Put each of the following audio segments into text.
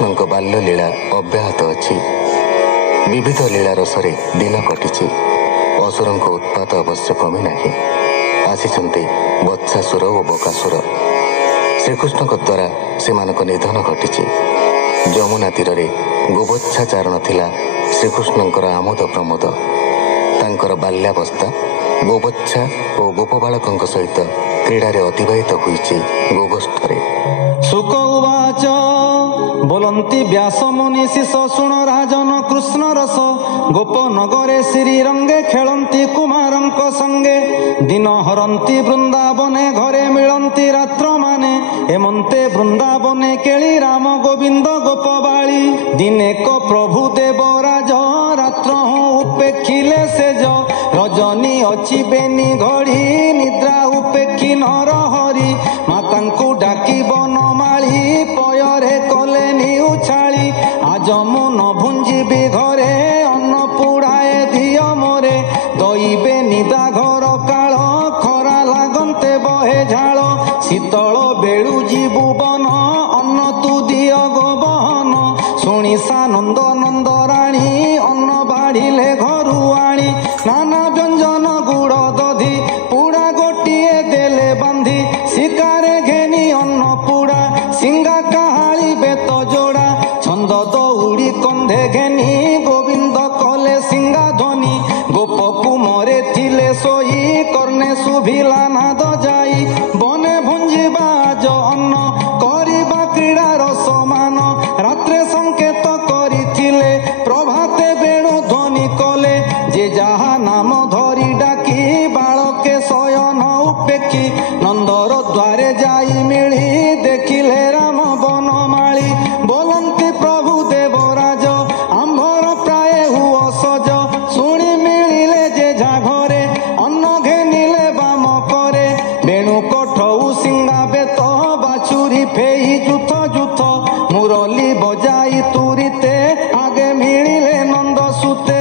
ଶ୍ରୀକୃଷ୍ଣଙ୍କ ବାଲ୍ୟ ଲୀଳା ଅବ୍ୟାହତ ଅଛି। ବିବିଧ ଲୀଳା ରସରେ ଦିନ କଟିଛି। ଅସୁରଙ୍କ ଉତ୍ପାତ ଅବଶ୍ୟ କମି ନାହିଁ। ଆସିଛନ୍ତି ବତ୍ସାସୁର ଓ ବକାସୁର। ଶ୍ରୀକୃଷ୍ଣଙ୍କ ଦ୍ୱାରା ସେମାନଙ୍କ ନିଧନ ଘଟିଛି। ଯମୁନା ତୀରରେ ଗୋବତ୍ସାଚାରଣ ଥିଲା ଶ୍ରୀକୃଷ୍ଣଙ୍କର ଆମୋଦ ପ୍ରମୋଦ। ତାଙ୍କର ବାଲ୍ୟାବସ୍ଥା ଗୋବତ୍ସା ଓ ଗୋପବାଳକଙ୍କ ସହିତ କ୍ରୀଡ଼ାରେ ଅତିବାହିତ ହୋଇଛି ଗୋଗୋଷ୍ଠରେ। ଶୁକ ଉବାଚ ବୋଲନ୍ତି ବ୍ୟାସ ମୁନି ଶିଷ ଶୁଣ ରାଜନ କୃଷ୍ଣ ରସ ଗୋପ ନଗରେ ଶ୍ରୀରଙ୍ଗେ ଖେଳନ୍ତି କୁମାରଙ୍କ ସଙ୍ଗେ ଦିନ ହରନ୍ତି ବୃନ୍ଦାବନେ ଘରେ ମିଳନ୍ତି ରାତ୍ର ମାନେ ଏମନ୍ତେ ବୃନ୍ଦାବନେ କେଳି ରାମ ଗୋବିନ୍ଦ ଗୋପବାଳୀ ଦିନେକ ପ୍ରଭୁ ଦେବରାଜ ରାତ୍ର ଉପେକ୍ଷିଲେ ସେଜ ରଜନୀ ଅଛି ବେନି ଘଡ଼ି ନିଦ୍ରା ଉପେକ୍ଷି ନର ହରି ମାତାଙ୍କୁ ଡାକି ବନମାଳି ପୟରେ କଲେନି ଉଛାଳି ଆଜ ମୁଁ ନ ଭୁଞ୍ଜିବି ଘରେ ଅନ୍ନ ପୁଡ଼ାଏ ଦିଅ ମୋରେ ଦଇବେ ନିଦା ଘର କାଳ ଖରା ଲାଗନ୍ତେ ବହେ ଝାଳ ଶୀତଳ ବେଳୁ ଯିବୁ ବନ ଅନ୍ନ ତୁ ଦିଅ ଗୋବହନ ଶୁଣି ସାନନ୍ଦ ନନ୍ଦରାଣୀ ଅନ୍ନ ବାଢ଼ିଲେ ଘରୁ ଆଣି ନାନା ବ୍ୟଞ୍ଜନ ଗୁଡ଼ ଦଧି ପୁଡ଼ା ଗୋଟିଏ ଦେଲେ ବାନ୍ଧି ଶିକାରେ ଘେନି ଅନ୍ନ ପୁଡ଼ା ସିଙ୍ଗା କାହାଳି ବେତ ଯୋଡ଼ା ଛନ୍ଦ ଦଉଡ଼ି କନ୍ଧେ ଘେନି ଗୋବିନ୍ଦ କଲେ ସିଙ୍ଗା ଧ୍ୱନି ଗୋପକୁ ମରେ ଥିଲେ ଶୋଇ କର୍ଣ୍ଣେ ଶୁଭିଲା ନାଦ ଯାଇ ବନେ ଭୁଞ୍ଜିବା ଆଜ ଅନ୍ନ କରିବା କ୍ରୀଡ଼ାର ସମାନ ରାତ୍ରେ ସଂକେତ କରିଥିଲେ ପ୍ରଭାତେ ବେଣୁ ଧ୍ୱନି କଲେ ଯେ ଯାହା ନାମ ଧରି ଡାକି ବାଳକେ ଶୟନ ଉପେକ୍ଷି ନନ୍ଦର ଦ୍ୱାରେ ଯାଇ ମିଳି ଦେଖିଲେ ରାମ ବନମାଳି ବୋଲନ୍ତି ପ୍ରଭୁ ଦେବରାଜ ଆମ୍ଭର ପ୍ରାୟ ହୁଅ ସଜ ଶୁଣି ମିଳିଲେ ଯେ ଯା ଘରେ ଅନ୍ନ ଘେନିଲେ ବାମ କରେ ବେଣୁ କଠଉ ସିଙ୍ଗା ବେତ ବାଛୁରୀ ଫେଇ ଯୁଥ ଯୁଥ ମୁରଲି ବଜାଇ ତୁରିତେ ଆଗେ ମିଳିଲେ ନନ୍ଦ ସୁତେ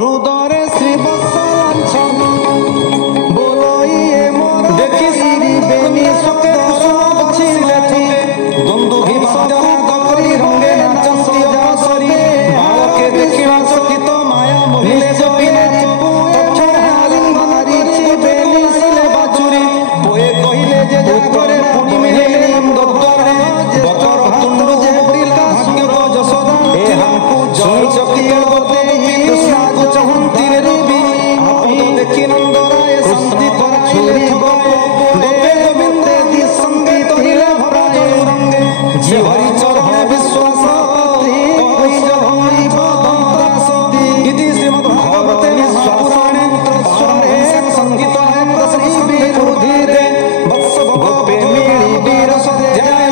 ହୃଦରେ ଶ୍ରୀ ବତ୍ସଲାଞ୍ଚନ ବୋଲଇଏ ମୋର ଦେଖି ବେନି ସକେ ଅଛି ଲେଥେ ଦ୍ୱନ୍ଦ୍ୱ ବିବାଦ କରି ରଙ୍ଗେ ନାଚନ୍ତି ଅବସରୀ ବାଳକେ ଦେଖିବା ଚକିତ ମାୟା ମୋହିଲେ ଜପିଲେ পোয়ে কহিলে যে জাগরে পুনি মিলিলে নন্দদ্বারে বকর তুণ্ড যে বলিলা ভাগ্যর যশোদা এ হাঙ্কু জয় চকিয়ে বতে কৃষ্ণ চহন্তি রবি আপদ দেখি নন্দরায় শান্তি পরাইলে গয়ে গোপে গোবিন্দে দি সঙ্গীত হিলে ভরায় রঙ্গে জি হরি চরণে বিশ্বাস কহিজ হরি পদন্তাসতি ইতি শ্রীমদ্ ভাগবতে মহাপুরাণে ত্রস্বরে সঙ্গীত হেন্দ্র শ্রী বিরুধিরে গোপে মিলি বিরস যাই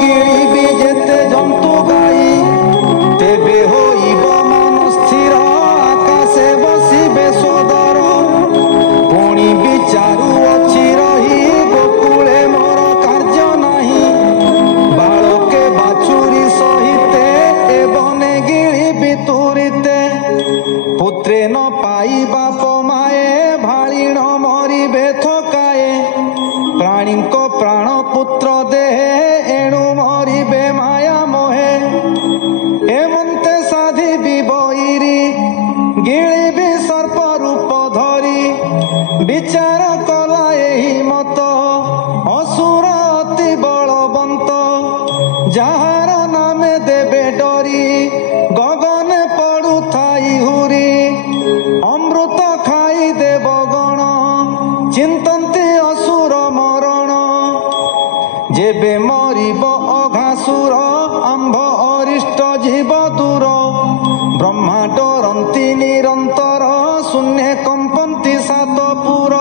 গিলিবি যেতে জন্তু গাই তেবে হইব মন স্থির আকাশে বসিবে সদর পুଣି বিচারু অছি রহি গোকুলে মোর কার্য নাহি বালকে বাছুরি সহিতে এ বনে গিলিবি তুরিতে পুত্রে ন পাই বাপ মায়ে ভাଳିଣ মরিবে ଥକାଏ ପ୍ରାଣୀଙ୍କ ପ୍ରାଣ ପୁତ୍ର ଦେହେ ଏଣୁ ମରିବେ ମାୟା ମୋହେ ଏମନ୍ତେ ସାଧିବି ବୈରୀ ଗିଳିବି ସର୍ପ ରୂପ ଧରି ବିଚାର କଲା ଏହି ମତ ଅସୁର ଅତି ବଳବନ୍ତ ଯାହାର ନାମେ ଦେବେ ଡରି ଗଗନେ ପଡୁଥାଇ ହୁରି ଅମୃତ ଖାଇ ଦେବ ଗଣ ଚିନ୍ତନ୍ତି ଅସୁର ମରଣ ଯେବେ ମରିବ ଅଘାସୁର ଆମ୍ଭ ଅରିଷ୍ଟ ଜୀବ ଦୂର ବ୍ରହ୍ମା ଡରନ୍ତି ନିରନ୍ତର ଶୂନ୍ୟ କମ୍ପନ୍ତି ସାତ ପୁର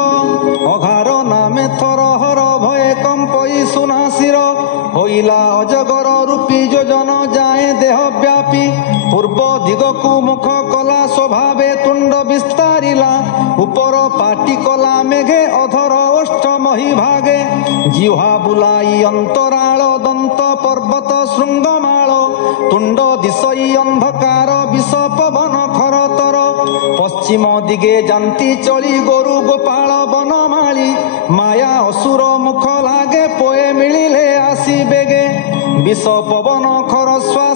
ଅଘାର ନାମେ ଥର ହର ଭୟ କମ୍ପଇ ସୁନାସିର ହୋଇଲା ଅଜଗର ରୂପୀ ଯୋଜନ ଯାଏ ଦେହ ବ୍ୟାପୀ ପୂର୍ବ ଦିଗକୁ ମୁଖ କଲା ସ୍ୱଭାବେ ତୁଣ୍ଡ ବିସ୍ତାରିଲା ଉପର ପାଟି କଲା ମେଘେ ଅଧର ଓଷ୍ଠ ମହି ଭାଗେ ଜିହ୍ୱା ବୁଲାଇ ଅନ୍ତରାଳ ଦନ୍ତ ପର୍ବତ ଶୃଙ୍ଗମାଳ ତୁଣ୍ଡ ଦିଶଇ ଅନ୍ଧକାର ବିଷ ପବନ ଖରତର ପଶ୍ଚିମ ଦିଗେ ଯାନ୍ତି ଚଳି ଗୋରୁ ଗୋପାଳ ବନମାଳି ମାୟା ଅସୁର ମୁଖ ଲାଗେ ପୋଏ ମିଳିଲେ ଆସି ବେଗେ ବିଷ ପବନ ଖର ଶ୍ୱାସ